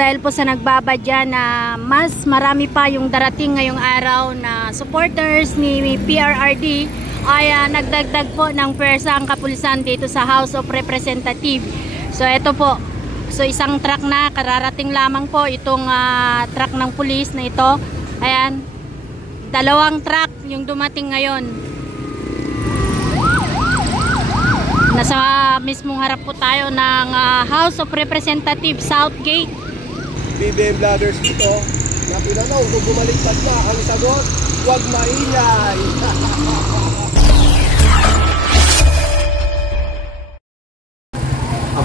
Dahil po sa nagbabadya na mas marami pa yung darating ngayong araw na supporters ni PRRD, ay nagdagdag po ng pwersa ang kapulisan dito sa House of Representatives. So ito po, so isang truck na, kararating lamang po itong truck ng pulis na ito. Ayan, 2 truck yung dumating ngayon. Nasa mismong harap po tayo ng House of Representatives South Gate. BBM Vloggers dito na tinanong kung bumaliktad na, ang sagot, huwag maingay.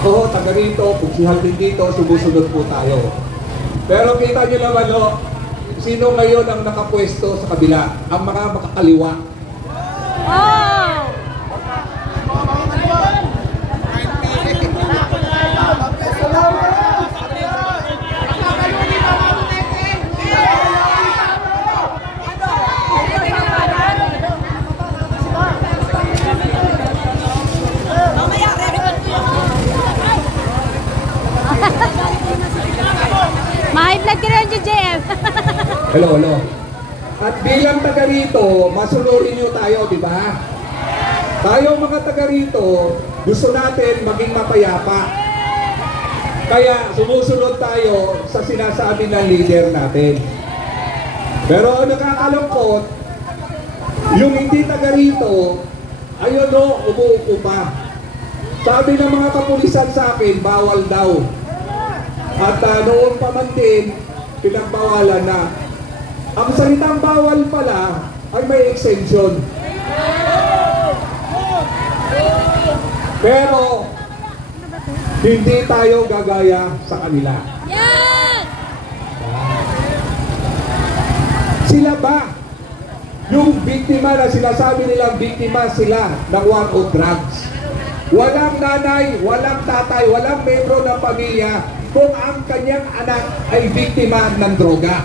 Ako, taga rito, pugsihan din dito, sumusunod po tayo. Pero kita nyo naman, sino ngayon ang nakapwesto sa kabila? Ang mga makakaliwa. Oh! Mahiblad ka rin, JM. Hello. At bilang taga rito, masunurin nyo tayo, di ba? Tayo mga taga rito, gusto natin maging mapayapa. Kaya sumusunod tayo sa sinasabi ng leader natin. Pero nakakalungkot, yung hindi taga rito, ayun umuupo pa. Sabi ng mga kapulisan sa akin, bawal daw. At noon pa man din, pinagbawalan na. Ang salitang bawal pala ay may exemption. Pero hindi tayo gagaya sa kanila. Yes! Sila ba? Yung biktima na sinasabi nilang biktima sila ng war on drugs. Walang nanay, walang tatay, walang membro ng pamilya kung ang kanyang anak ay biktima ng droga.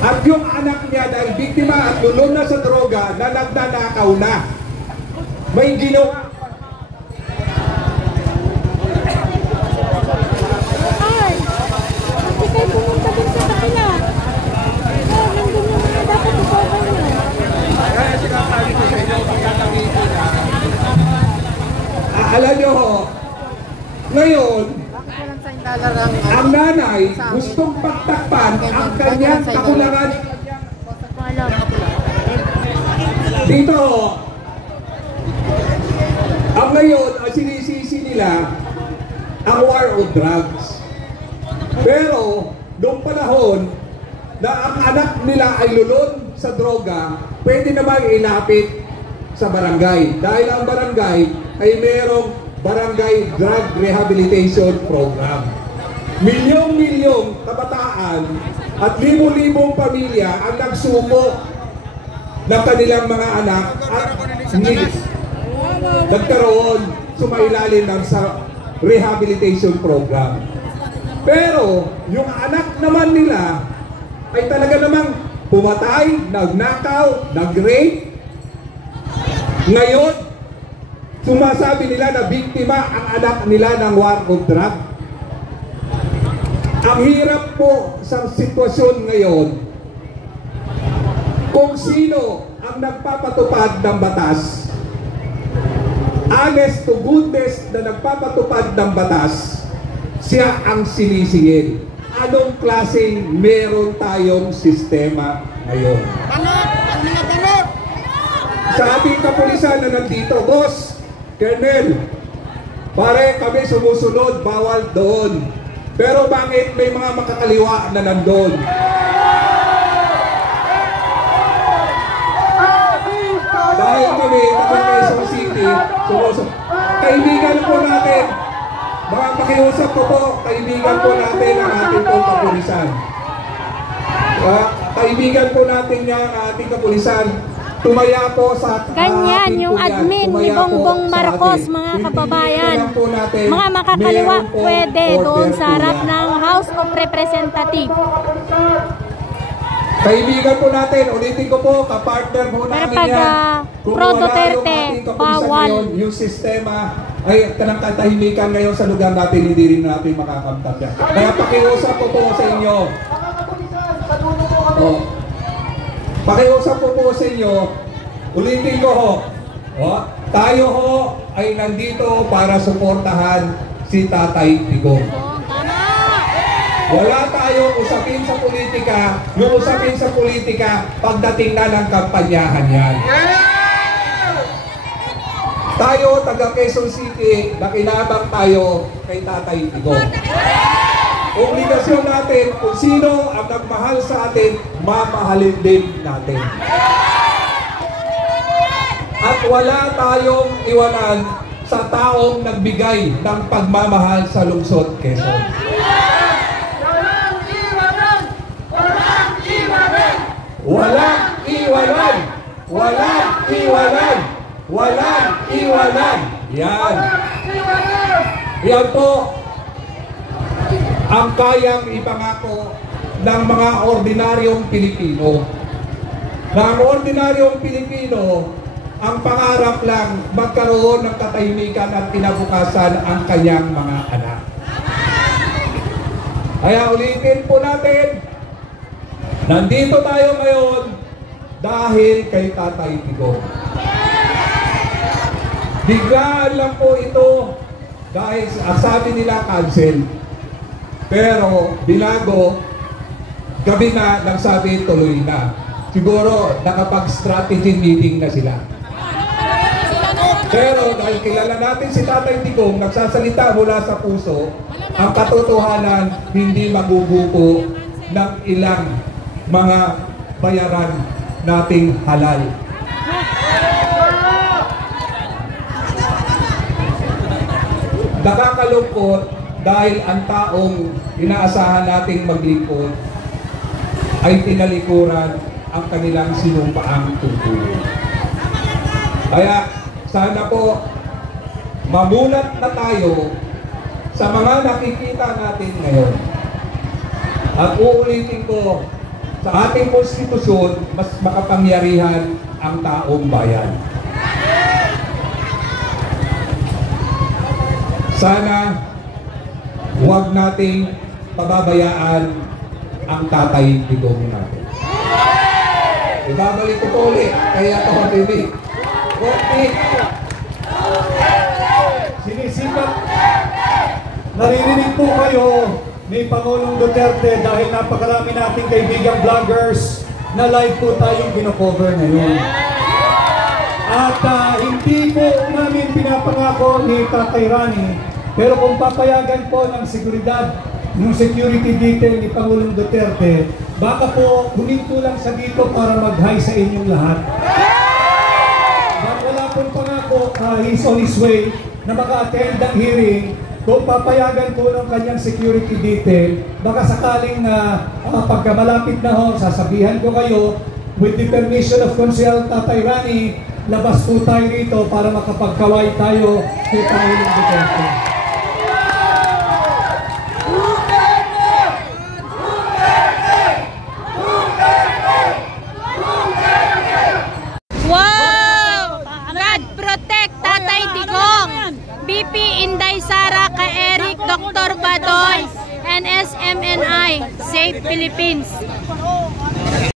At yung anak niya dahil biktima at lulong na sa droga na nagnanakaw na. May ginawa. Ay, kasi kayo pumunta din sa kapila. Oh, nandun yung mga dapat ibabaw nyo. Kaya sinasabi ko sa inyo, pagkakamitin na. Alam nyo ngayon, ang nanay gustong pagtakpan ang kanyang kakulangan. Dito, ang ngayon, ang sinisisi nila, ang war on drugs. Pero, noong panahon na ang anak nila ay lulon sa droga, pwede naman ilapit sa barangay. Dahil ang barangay ay merong Barangay Drug Rehabilitation Program. Milyong-milyong kabataan at libo-libong pamilya ang nagsuko ng kanilang mga anak at nagkaroon sumailalim ng sa rehabilitation program. Pero yung anak naman nila ay talaga namang pumatay, nagnakaw, nag-rape. Ngayon, sumasabi nila na biktima ang anak nila ng war on drug. Ang hirap po sa sitwasyon ngayon kung sino ang nagpapatupad ng batas. Honest to goodness na nagpapatupad ng batas, siya ang sinisingil. Anong klaseng meron tayong sistema ngayon? Sa ating kapulisan na nandito, boss, Colonel, pare kami sumusunod, bawal doon. Pero bakit may mga makakaliwa na nandun? Dahil kami, Quezon City, sumusunod. Kaibigan po natin, mga pakiusap ko po, kaibigan po natin ang ating pong kapulisan. Kaibigan po natin ang ating kapulisan. Tumaya po sa ganyan yung admin ni Bongbong Marcos, mga kababayan. Mga makakaliwa pwede doon sa harap ng House of Representatives. Kaibigan po natin, ulitin ko po, kapartner po namin yan. Pro Duterte, bawal. Yung sistema ay kanang katahimikan ngayon sa lugar natin, hindi rin natin makakamtan yan. Kaya pakiusap ko po sa inyo. Oh. Pakiusap ko po sa inyo, ulitin ko ho. Oh, tayo ho ay nandito para suportahan si Tatay Digong. Wala tayong usapin sa politika, yung usapin sa politika pagdating na ng kampanyahan yan. Tayo, taga Quezon City, nakinabang tayo kay Tatay Digong. Obligasyon natin, kung sino ang nagmahal sa atin, mamahalin din natin. At wala tayong iwanan sa taong nagbigay ng pagmamahal sa lungsod Quezon. Walang iwanan! Walang iwanan! Walang iwanan! Yan! Yan po ang kayang ipangako ng mga ordinaryong Pilipino. Na ang ordinaryong Pilipino, ang pangarap lang magkaroon ng katahimikan at kinabukasan ang kanyang mga anak. Kaya ulitin po natin, nandito tayo ngayon dahil kay Tatay Digong. Biglaan lang po ito dahil sabi nila cancel. Pero binago, gabi na nagsabi tuloy na. Siguro nakapag-strategy meeting na sila. Pero dahil kilala natin si Tatay Digong, nagsasalita mula sa puso, ang katotohanan hindi magugupo ng ilang mga bayaran nating halal. Nakakalungkot dahil ang taong inaasahan nating maglingkod ay tinalikuran ang kanilang sinumpaang tutulong. Kaya sana po mamulat na tayo sa mga nakikita natin ngayon. At uulitin ko, sa ating konstitusyon, mas makapangyarihan ang taong bayan. Sana huwag nating pababayaan ang Tatay Digong natin. Ibabalik ko po ulit, kaya ako baby. Sinisipat, naririnig po kayo ni Pangulong Duterte dahil napakarami nating kaibigang vloggers na live po tayong kino-cover ngayon. At hindi po namin pinapangako ni Tatay Rani, pero kung papayagan po ng seguridad, ng security detail ni Pangulong Duterte, baka po huminto lang sa dito para mag-hi sa inyong lahat. Baka wala pong pangako, he's on his way na maka-attend ng hearing. Kung papayagan po ng kanyang security detail, baka sakaling pagka malapit na ho, sasabihan ko kayo, with the permission of Consel Tatay Rani, labas po tayo rito para makapagkaway tayo kay Pangulong Duterte. Wow! God protect Tatay Digong! BP Inday Sara ka Eric, Dr. Badoy, NSMNI, Save Philippines.